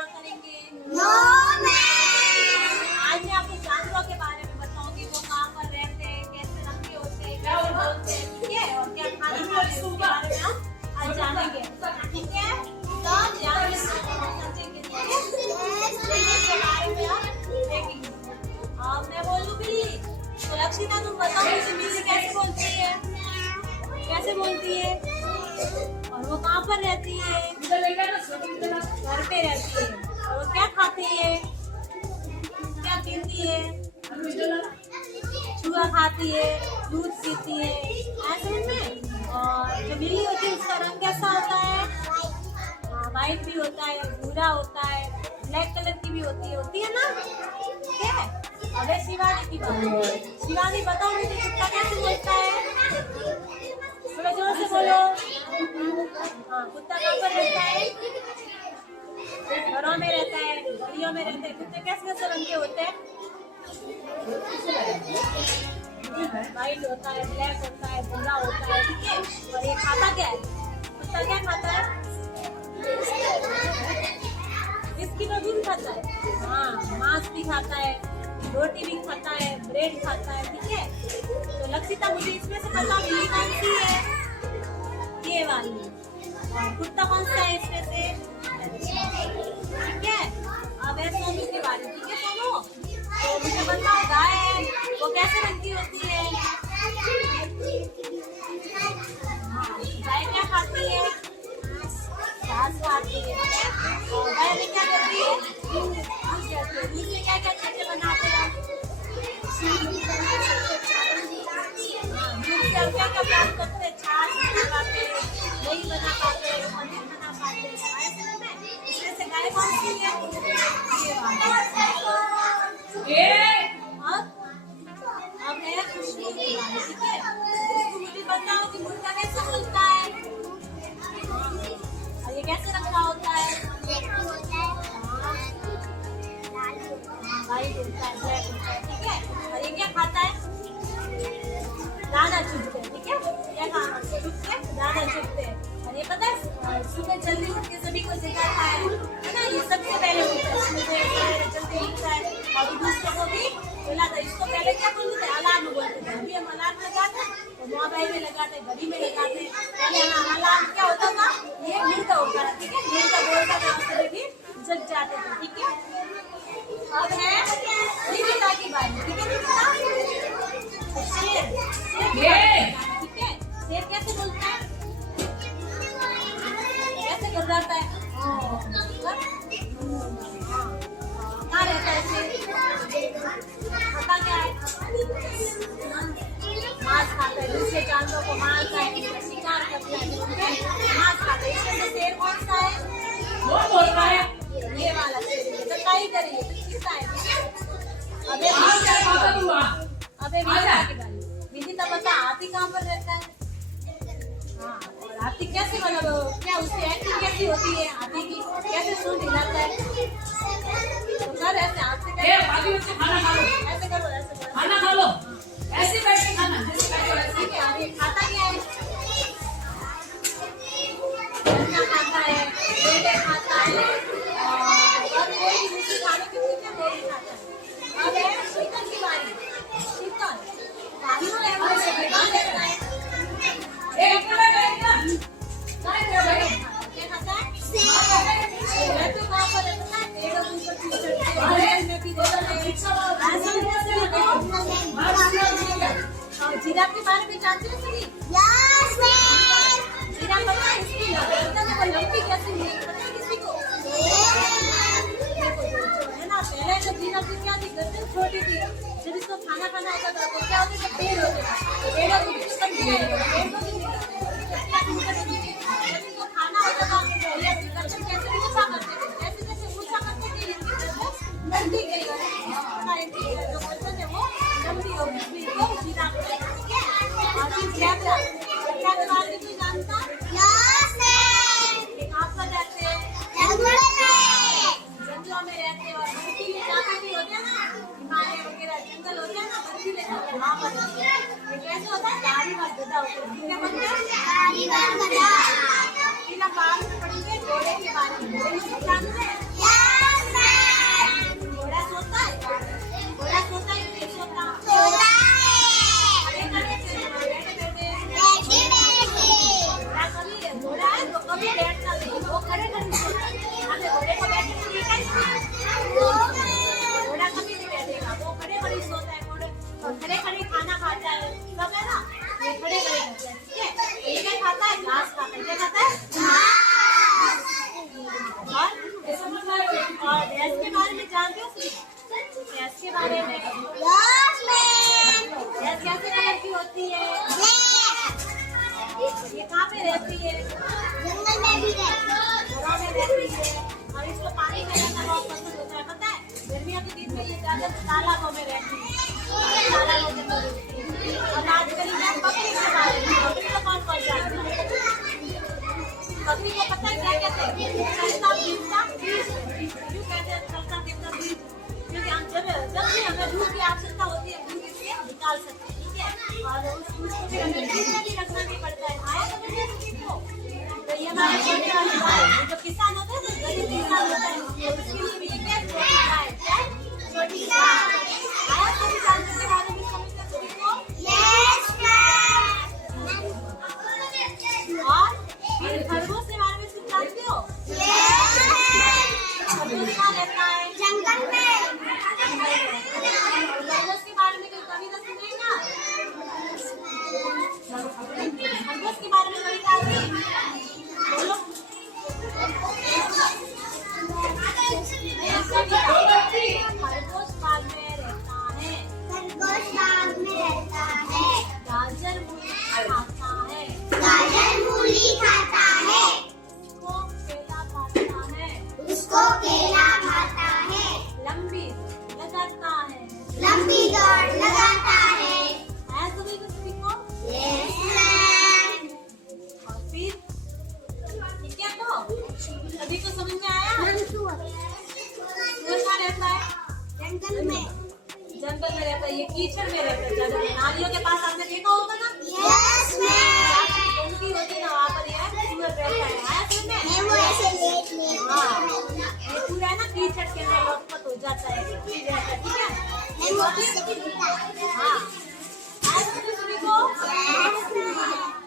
क्या करेंगे? No ma'am. आज मैं आपको जानवरों के बारे में बताऊंगी, वो कहाँ पर रहते हैं, कैसे रंग के होते हैं, कैसे बोलते हैं, ठीक है? और क्या खाना खाते हैं उसके बारे में हम आज जानेंगे, ठीक है? तो जानेंगे, समझेंगे, ठीक है? इसके बारे में आप देखेंगे। मैं बोलूँ बिल्ली, तो लक्षिता तुम बताओ मुझे बिल्ली कैसे बोलती है? कैसे बोलती है? और वो कहाँ पर रहती है? घर पे रहती है। और वो क्या खाती है? क्या पीती है? चूहा खाती है, दूध पीती है, ऐसे में। और जो बिल्ली होती है उसका रंग कैसा होता है? वाइट भी होता है, भूरा होता है, ब्लैक कलर की भी होती है ना? ठीक है। अबे शिवानी की बात, शिवानी बताओ मुझे कुत्ता कैसे बोलता है? थोड़ा जोर से बोलो। हाँ, कुत्ता कहाँ पर रहता है? घरों में रहता है, गलियों में रहते हैं। कुत्ते कैसे कैसे रंग के होते हैं? वाइट होता है, ब्लैक होता है, भूरा होता है, ठीक है। और ये खाता क्या है? कुत्ता क्या खाता है? इसकी तो दूध खाता है, हाँ, मांस भी खाता है, रोटी भी खाता है, ब्रेड खाता है, ठीक है। तो लक्षिता मुझे इसमें से पता बिल्ली कौन सी है? ये वाली। और कुत्ता कौन सा है इसमें से? ठीक है। अब है सोनू के बारे में, ठीक है सोनू? तो मुझे बताओ गाय है, वो कैसे रंग की होती है? गाय क्या खाती है? घास खाती है। और गाय में क्या करती है? दूध देती है। दूध से क्या क्या चीजें बनाते हैं? दूध से हम क्या क्या प्राप्त करते हैं? छाछ बना पाते हैं, दही बना पाते हैं, पनीर बना पाते हैं। ऐसे में इसमें से गाय कौन सी है? ये वाली। अब है खुशबू की बात, ठीक है? खुशबू मुझे बताओ कि मुर्गा कैसे बोलता है? और ये कैसे रंग का होता है? वाइट होता है, ब्लैक होता है, ठीक है। और ये क्या खाता है? दाना चुगते हैं, ठीक है। क्या खाना चुगते? दाना चुगते हैं। और ये पता है सुबह जल्दी उठ के सभी को जगाता है ना? ये सबसे पहले उठता है, सुबह जल्दी उठता है और दूसरों को भी बुलाता है। इसको पहले क्या बोलते थे? अलार्म बोलते थे। अभी हम अलार्म लगाते हैं, तो मोबाइल में लगाते हैं, घड़ी में लगाते हैं। पहले हम अलार्म क्या होता था? ये मिलता होता है, ठीक है। मिलता बोलता था, उससे भी जग जाते थे, ठीक है। अब है निकिता की बारी, ठीक है निकिता? शेर, ठीक है। शेर कैसे बोलता है? कैसे घबराता है? कहाँ रहता है शेर? खाता क्या है? मांस खाता है, दूसरे जानवरों को मारता है, शिकार करता है, मांस खाता है। इसमें से शेर कौन सा है? ये वाला शेर है। तो टाई करिए, किसका है? अबे विदिता की बारी। विदिता बता, हाथी कहाँ पर रहता है? हाँ, और हाथी कैसे मतलब क्या उसकी एक्टिंग कैसी होती है? हाथी की कैसे सूंड हिलाता है? तो कर ऐसे हाथ से ऐसे करो, ऐसे खाना खा लो, ऐसे बैठ के खाना। ठीक है। अभी खाता क्या है? धनिया खाता है, केले खाता है, और कोई भी दूसरी खाने की चीज है वो भी खाता है। अब है शीतल की बारी। शीतल पानी में ऐसे भिगा देता है। क्या खाता है? तो कहाँ पर रहता है? पेड़ों के ऊपर चढ़ते हैं। जिराफ के बारे में जानते हो सभी? जिराफ पता है इसकी लंबी कैसे हुई? पता है किसी को? है ना, पहले जब जिराफ की क्या थी? गर्दन छोटी थी। जब इसको खाना खाना होता था तो क्या होते थे? पेड़ होते थे। पेड़ों की इसको खाना होता था, गर्दन कैसे ऊंचा करते थे? कैसे कैसे ऊंचा करते थे? इसकी गर्दन लंबी गई, जो गर्दन है वो लंबी हो गई, इसको जिराफ कहते हैं, ठीक है। और फिर ज़ेब्रा के बारे में कोई जानता? ये कहाँ पर रहते हैं? जंगलों में रहते हैं। और बर्फीले इलाके भी होते हैं ना, हिमालय वगैरह जंगल होते हैं ना, बर्फीले इलाके, वहाँ पर रहते हैं। ये कैसे होता है? धारीदार गधा होता है। क्या बनते हैं? फिर हम बाद में पढ़ेंगे घोड़े के बारे में। घोड़े को जानते हैं? निकाल सकते हैं, ठीक है। और उसको फिर अंदर कितना भी रखना भी पड़ता है। आया समझ में सभी को? तो ये हमारे छोटे वाले गाय, जो किसान होते हैं ना, गरीब किसान होता है, उसके लिए भी ये क्या है? छोटी गाय, क्या है? छोटी गाय। आया सभी जानवर के बारे में समझते सभी को? Yes, ma'am. और फिर खरगोश के बारे में कुछ जानते हो? Yes, ma'am. खरगोश कहाँ रहता है? जंगल में. खरगोश के बारे में कोई कविता सुनेगा? खरगोश के बारे में कविता आती है? बोलो। खरगोश बाग में रहता है, खरगोश बाग में रहता है. गाजर मूली खाता है, गाजर मूली खाता है. उसको केला खाता है, उसको केला खाता है. लंबी लगाता है। लंबी दौड़ लगाता है. आया सभी को सभी को? Yes, ma'am. और फिर ठीक है, तो सभी को समझ में आया? सुअर कहाँ रहता है? जंगल में. जंगल में रहता है, ये कीचड़ में रहता है। जब नालियों के पास आपने देखा होगा ना, Yes, ma'am. गंदगी होती है ना, वहाँ पर ये सुअर रहता है। आया समझ में? मैं वो ऐसे लेट लेट. हाँ, ये पूरा है ना कीचड़ के अंदर लथपथ हो जाता है, ठीक है, ठीक है। मैं वो किससे भी हाँ, आया समझ में सभी को? Yes, ma'am.